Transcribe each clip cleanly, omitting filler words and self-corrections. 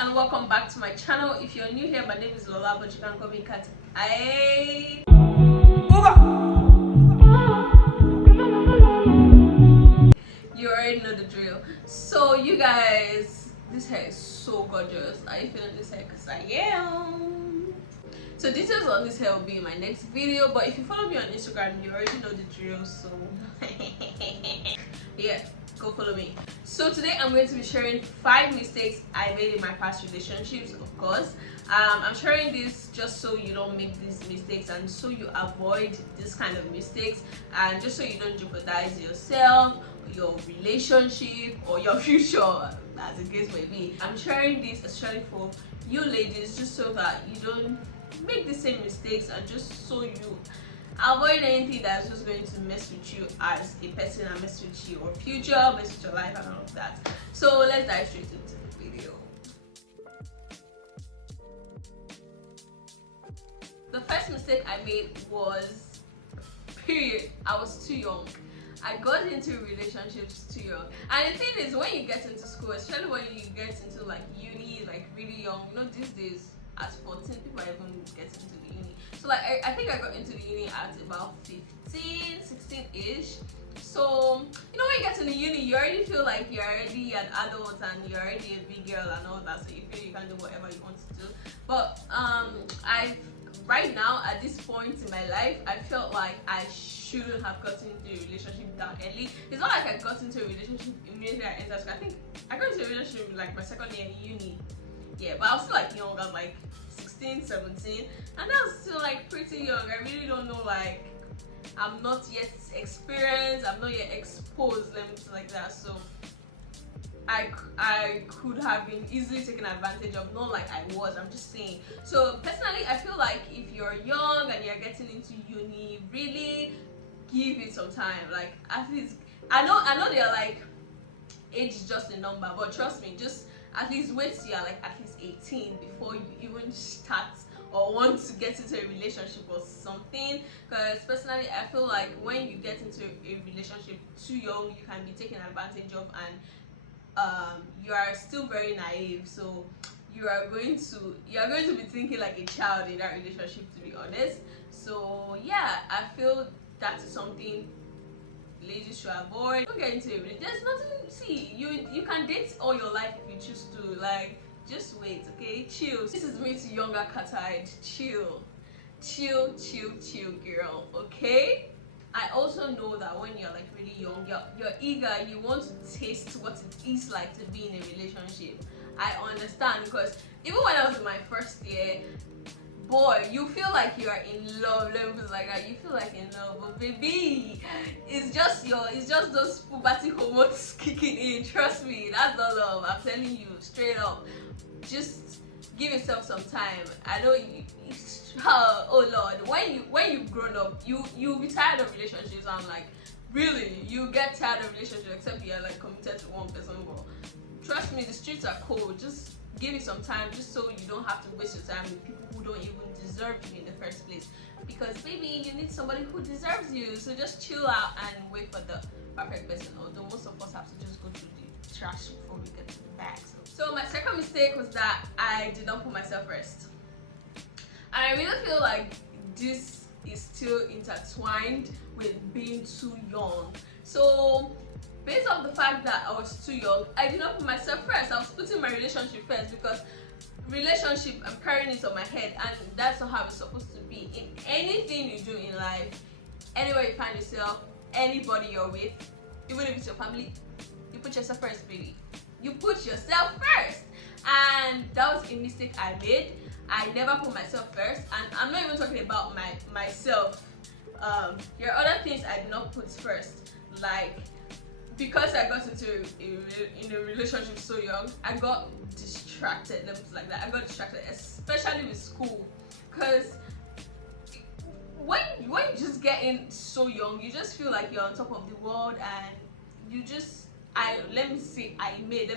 and welcome back to my channel. If you're new here, my name is Lola, but you can call me Kat. You already know the drill. So you guys, this hair is so gorgeous. Are you feeling this hair? Because I am. So details on this hair will be in my next video, but if you follow me on Instagram, you already know the drill. So yeah, go follow me. So today I'm going to be sharing 5 mistakes I made in my past relationships. Of course, I'm sharing this just so you don't make these mistakes and so you avoid this kind of mistakes, and just so you don't jeopardize yourself, your relationship, or your future, as the case may be. I'm sharing this especially for you ladies, just so that you don't make the same mistakes, and just so you avoid anything that's just going to mess with you as a person and mess with your future, mess with your life and all of that. So let's dive straight into the video. The first mistake I made was, period, I was too young. I got into relationships too young. And the thing is, when you get into school, especially when you get into like uni, like really young, you know, these days at 14 people are even getting into the uni. So like I think I got into the uni at about 15, 16-ish. So you know, when you get to the uni, you already feel like you're already an adult and you're already a big girl and all that, so you feel you can do whatever you want to do. But right now, at this point in my life, I felt like I shouldn't have gotten into a relationship that early. It's not like I got into a relationship immediately I entered school. I think I got into a relationship in like my second year in uni. Yeah, but I was still like young. I was like 16, 17, and I was still like pretty young. I really don't know, like I'm not yet experienced, I'm not yet exposed, let me say like that. So I could have been easily taken advantage of, not like I was, I'm just saying. So personally, I feel like if you're young and you're getting into uni, really give it some time. Like at least, I know they're like age is just a number, but trust me, just at least wait till you're like at least 18 before you even start or want to get into a relationship or something. Because personally, I feel like when you get into a relationship too young, you can be taken advantage of, and you are still very naive, so you are going to be thinking like a child in that relationship, to be honest. So yeah, I feel that's something ladies should avoid. Don't get into it. There's nothing. See, you can date all your life if you choose to. Like, just wait, okay? Chill. This is me to younger cat-eyed. Chill, girl. Okay. I also know that when you're like really young, you're eager, you want to taste what it is like to be in a relationship. I understand, because even when I was in my first year, boy, you feel like you are in love, levels like that. You feel like in love, but baby, it's just those puberty hormones kicking in. Trust me, that's not love. I'm telling you straight up. Just give yourself some time. I know oh Lord, when you've grown up, you'll be tired of relationships. I'm like, really, you get tired of relationships, except you're like committed to one person. But trust me, the streets are cold. Just give it some time, just so you don't have to waste your time with people who don't even deserve you in the first place. Because baby, you need somebody who deserves you. So just chill out and wait for the perfect person. Although most of us have to just go through the trash before we get to the bag. So my second mistake was that I did not put myself first. And I really feel like this is still intertwined with being too young. So based off the fact that I was too young, I did not put myself first. I was putting my relationship first, because relationship, I'm carrying it on my head, and that's not how it's supposed to be. In anything you do in life, anywhere you find yourself, anybody you're with, even if it's your family, you put yourself first, baby. You put yourself first. And that was a mistake I made. I never put myself first, and I'm not even talking about myself. There are other things I did not put first, like because I got into a relationship so young, I got distracted. Let me put it like that. I got distracted, especially with school, because when you just get in so young, you just feel like you're on top of the world, and you just let me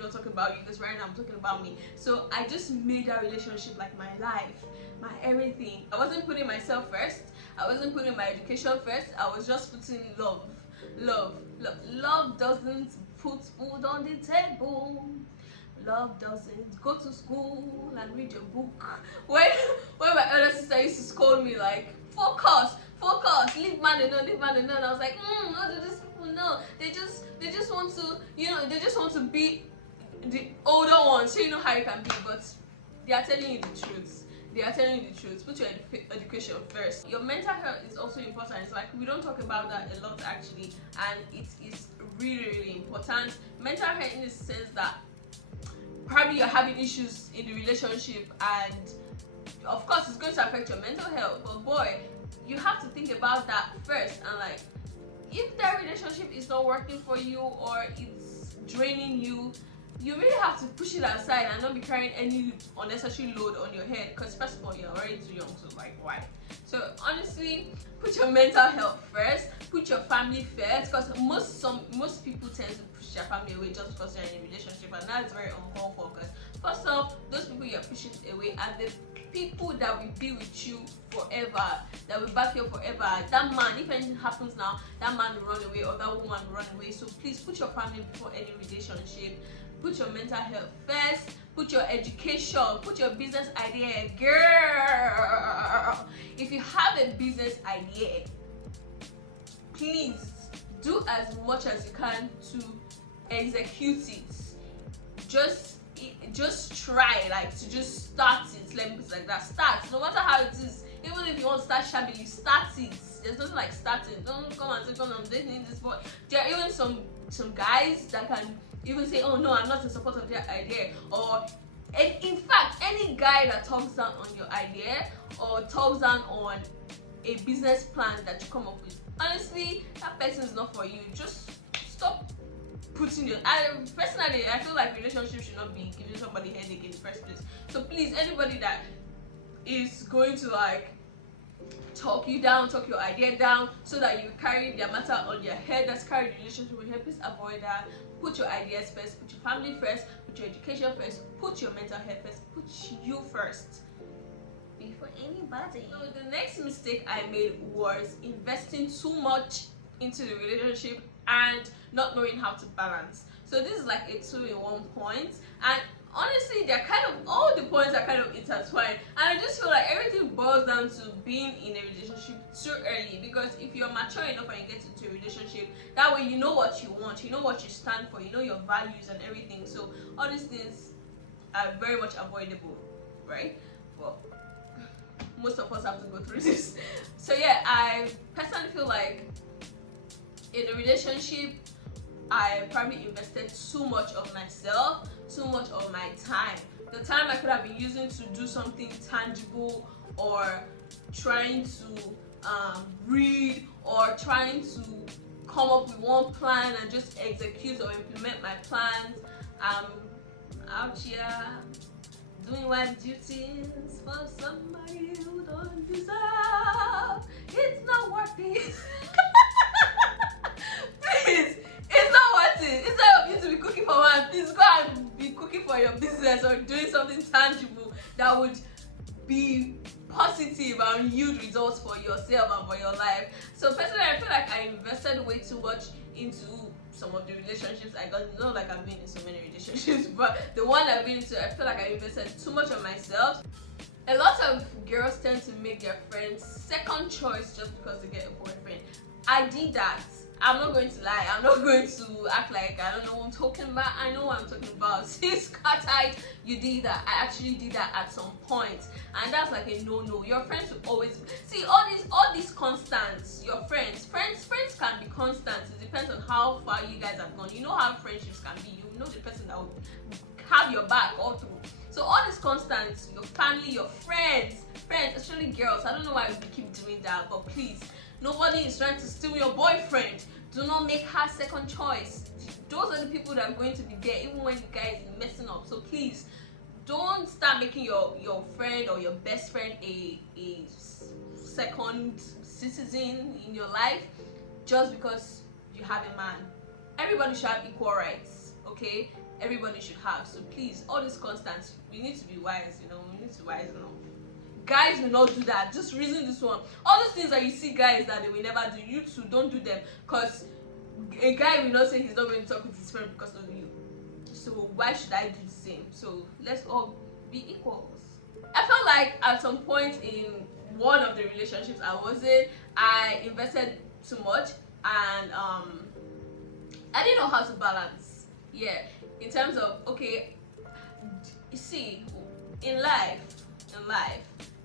not talk about you, because right now I'm talking about me. So I just made that relationship like my life, my everything. I wasn't putting myself first. I wasn't putting my education first. I was just putting love doesn't put food on the table. love doesn't. Go to school and read your book. When my elder sister used to scold me like, focus, leave man alone, leave man alone. I was like, what do these people know? They just want to, they just want to be the older ones, so you know how you can be, but they are telling you the truth. They are telling you the truth. Put your education first. Your mental health is also important. It's like we don't talk about that a lot actually, and it is really important. Mental health in the sense that probably you're having issues in the relationship, and of course it's going to affect your mental health. But boy, you have to think about that first, and like if that relationship is not working for you or it's draining you, you really have to push it aside and not be carrying any unnecessary load on your head, because first of all, you're already too young, so like why? So honestly, put your mental health first, put your family first, because most people tend to push their family away just because you're in a relationship, and that's very uncalled for. Because first off, those people you're pushing away are the people that will be with you forever, that will back you up forever. That man, if anything happens now, that man will run away or that woman will run away. So please put your family before any relationship. Put your mental health first, put your education, put your business idea. Girl, if you have a business idea, please do as much as you can to execute it. Just try, like, to just start it. Let me put it like that. Start, no matter how it is. Even if you want to start shabbily, start it. There's nothing like starting. Don't come and say, I'm dating this boy. There are even some guys that can even say, oh no, I'm not in support of their idea. Or in fact, any guy that talks down on your idea or talks down on a business plan that you come up with, honestly, that person is not for you. Just stop putting your... personally, I feel like relationships should not be giving somebody headache in the first place. So please, anybody that is going to like talk you down, talk your idea down so that you carry their matter on your head, that's carry the relationship with you, please avoid that. Put your ideas first, put your family first, put your education first, put your mental health first, put you first before anybody. So the next mistake I made was investing too much into the relationship and not knowing how to balance. So this is like a 2-in-1 point, and honestly, they're kind of, all the points are kind of intertwined, and I just feel like everything boils down to being in a relationship too early. Because if you're mature enough and you get into a relationship, that way you know what you want, you know what you stand for, you know your values and everything. So all these things are very much avoidable, right? Well, most of us have to go through this. So yeah, I personally feel like in a relationship, I probably invested too much of myself, too much of my time. The time I could have been using to do something tangible, or trying to read, or trying to come up with one plan and just execute or implement my plans. Out here doing wife duties for somebody who don't deserve. It's not worth it. Please. It's not worth it. Instead of you to be cooking for one, please go and be cooking for your business or doing something tangible that would be positive and yield results for yourself and for your life. So personally, I feel like I invested way too much into some of the relationships I got. Not like I've been in so many relationships, but the one I've been into, I feel like I invested too much on myself. A lot of girls tend to make their friends second choice just because they get a boyfriend. I did that. I'm not going to lie. I'm not going to act like I don't know what I'm talking about. I know what I'm talking about. Sis, cut, you did that. I actually did that at some point, and that's like a no-no. Your friends will always see all these constants. Your friends can be constant. It depends on how far you guys have gone. You know how friendships can be. You know the person that will have your back all through. So all these constants, your family, your friends, especially girls. I don't know why we keep doing that, but please. Nobody is trying to steal your boyfriend. Do not make her second choice. Those are the people that are going to be there even when the guy is messing up. So please, don't start making your friend or your best friend a second citizen in your life just because you have a man. Everybody should have equal rights, okay? Everybody should have. So please, all these constants, we need to be wise, we need to be wise enough. Guys will not do that. Just reason this one. All those things that you see guys that they will never do, you too don't do them, because a guy will not say he's not going to talk with his friend because of you. so why should I do the same? So let's all be equals. I felt like at some point in one of the relationships I invested too much, and I didn't know how to balance. Yeah, in terms of, okay, you see, in life,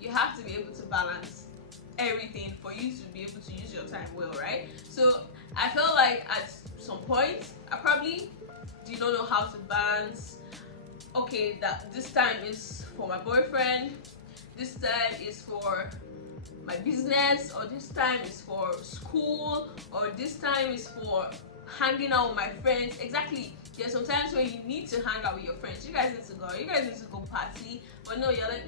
you have to be able to balance everything for you to be able to use your time well, right? So I felt like at some point I probably did not know how to balance. Okay, that this time is for my boyfriend, this time is for my business, or this time is for school, or this time is for hanging out with my friends. Exactly. There's sometimes when you need to hang out with your friends. You guys need to go party, but no, you're like,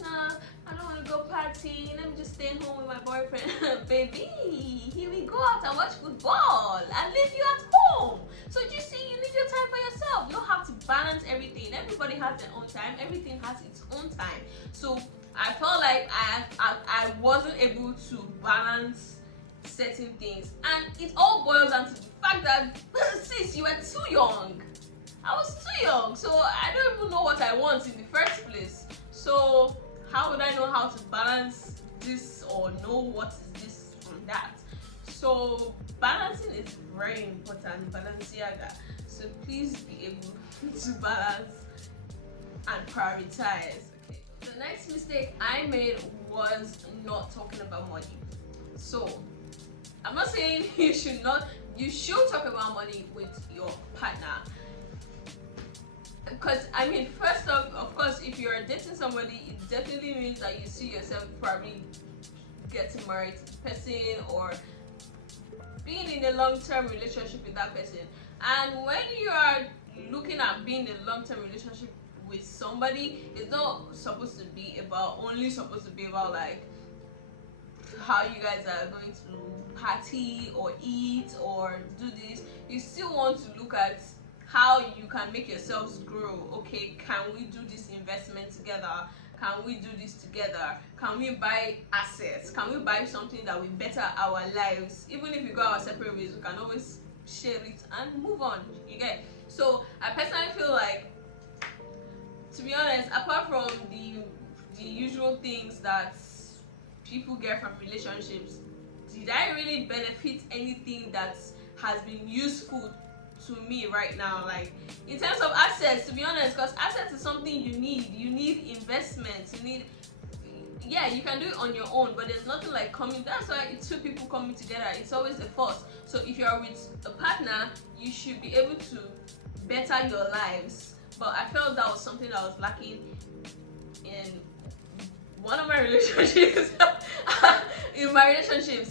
nah, I don't want to go party. Let me just stay home with my boyfriend. Baby, here we go out and watch football and leave you at home. So you see, you need your time for yourself. You don't have to balance everything. Everybody has their own time. Everything has its own time. So I felt like I wasn't able to balance certain things, and it all boils down to the fact that sis, you were too young. I was too young, so I don't even know what I want in the first place. So how would I know how to balance this or know what is this from that? So balancing is very important, Balenciaga. So please be able to balance and prioritize. Okay. The next mistake I made was not talking about money. So I'm not saying you should talk about money with your partner. Because I mean, first off, of course, if you're dating somebody, it definitely means that you see yourself probably getting married to the person or being in a long-term relationship with that person. And when you are looking at being in a long-term relationship with somebody, it's not supposed to be about like how you guys are going to party or eat or do this. You still want to look at how you can make yourselves grow. Okay, can we do this investment together? Can we do this together? Can we buy assets? Can we buy something that will better our lives? Even if we go our separate ways, we can always share it and move on. You get? So I personally feel like, to be honest, apart from the usual things that people get from relationships, did I really benefit anything that has been useful to me right now? Like in terms of assets, to be honest, because assets is something you need investments, yeah, you can do it on your own, but there's nothing like coming. That's why it's two people coming together. It's always a force. So if you're with a partner, you should be able to better your lives. But I felt that was something that was lacking in one of my relationships.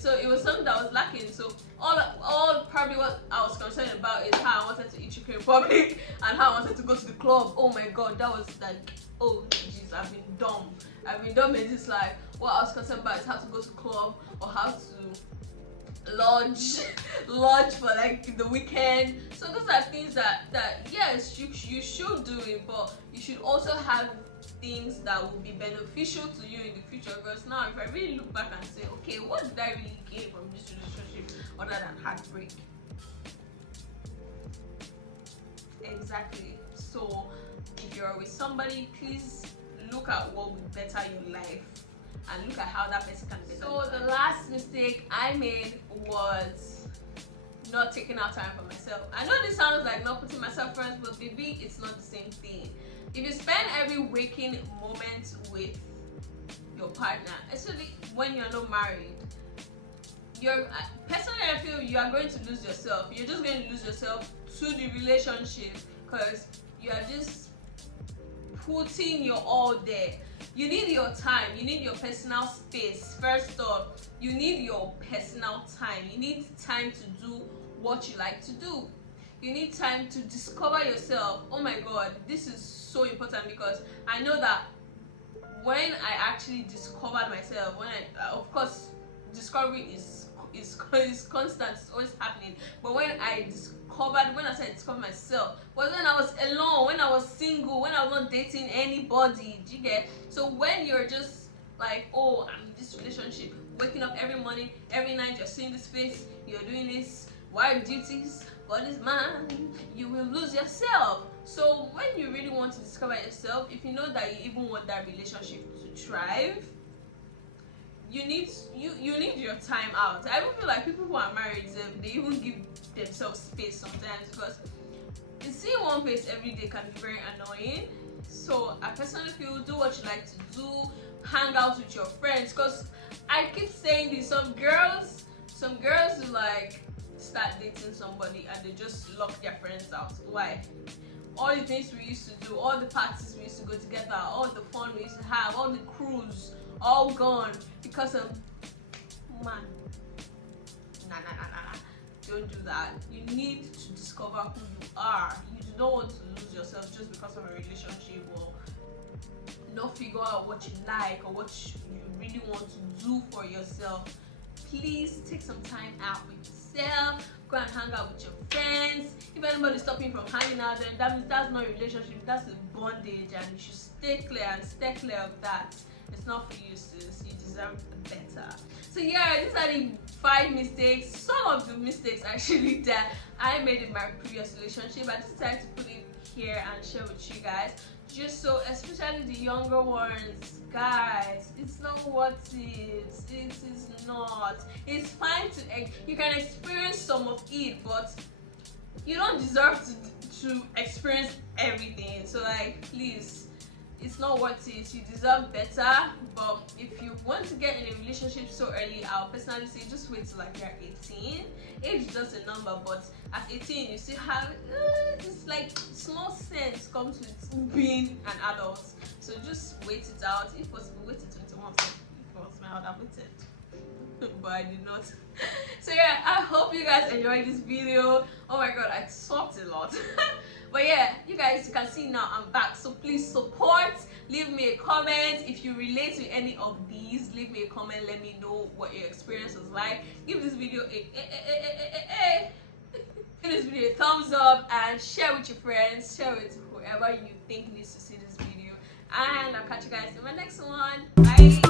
So it was something that was lacking. So all probably what I was concerned about is how I wanted to eat chicken in public and how I wanted to go to the club. Oh my god, that was like, oh jeez, I've been dumb in this life. What I was concerned about is how to go to club or how to lodge for like the weekend. So those are things that yes, you should do it, but you should also have things that will be beneficial to you in the future. Because now if I really look back and say, okay, what did I really gain from this relationship other than heartbreak? Exactly. So if you're with somebody, please look at what will better your life and look at how that person can better. So the last mistake I made was not taking out time for myself. I know this sounds like not putting myself first, but baby, it's not the same thing. If you spend every waking moment with your partner, especially when you're not married, personally I feel you are going to lose yourself. You're just going to lose yourself to the relationship because you are just putting your all there. You need your time. You need your personal space. First off, you need your personal time. You need time to do what you like to do. You need time to discover yourself. Oh my god, this is so important because I know that when I actually discovered myself, of course, discovery is constant, it's always happening. But when I said discover myself, was when I was alone, when I was single, when I was not dating anybody. Do you get? So when you're just like, oh, I'm in this relationship, waking up every morning, every night, you're seeing this face, you're doing this, wife duties, God is man, you will lose yourself. So when you really want to discover yourself, if you know that you even want that relationship to thrive, you need your time out. I even feel like people who are married, they even give themselves space sometimes, because seeing one face every day can be very annoying. So I personally feel, do what you like to do, hang out with your friends, because I keep saying this, some girls who like start dating somebody and they just lock their friends out. Why? All the things we used to do, all the parties we used to go together, all the fun we used to have, all the cruise, all gone because of man. Nah. Don't do that. You need to discover who you are. You do not want to lose yourself just because of a relationship, or not figure out what you like or what you really want to do for yourself. Please take some time out with yourself. Go and hang out with your friends. If anybody's stopping from hanging out, then that means that's not a relationship, that's a bondage, and you should stay clear of that. It's not for you, sis. You deserve better. So yeah, these are the 5 mistakes. Some of the mistakes actually that I made in my previous relationship. I decided to put it here and share with you guys, just so, especially the younger ones, guys, it's not worth it. It is not. It's fine to, you can experience some of it, but you don't deserve to experience everything. So like, please, it's not worth it. You deserve better. But if you want to get in a relationship so early, I'll personally say just wait till like you're 18. Age is just a number, but at 18 you still have it's like small sense comes with being an adult. So just wait it out. If possible, wait till 21. If it was me, I would have waited. But I did not. So yeah, I hope you guys enjoyed this video. Oh my god, I talked a lot. But yeah, you guys, you can see now I'm back. So please support, leave me a comment. If you relate to any of these, leave me a comment, let me know what your experience was like. Give this video give this video a thumbs up and share with your friends, share with whoever you think needs to see this video. And I'll catch you guys in my next one. Bye.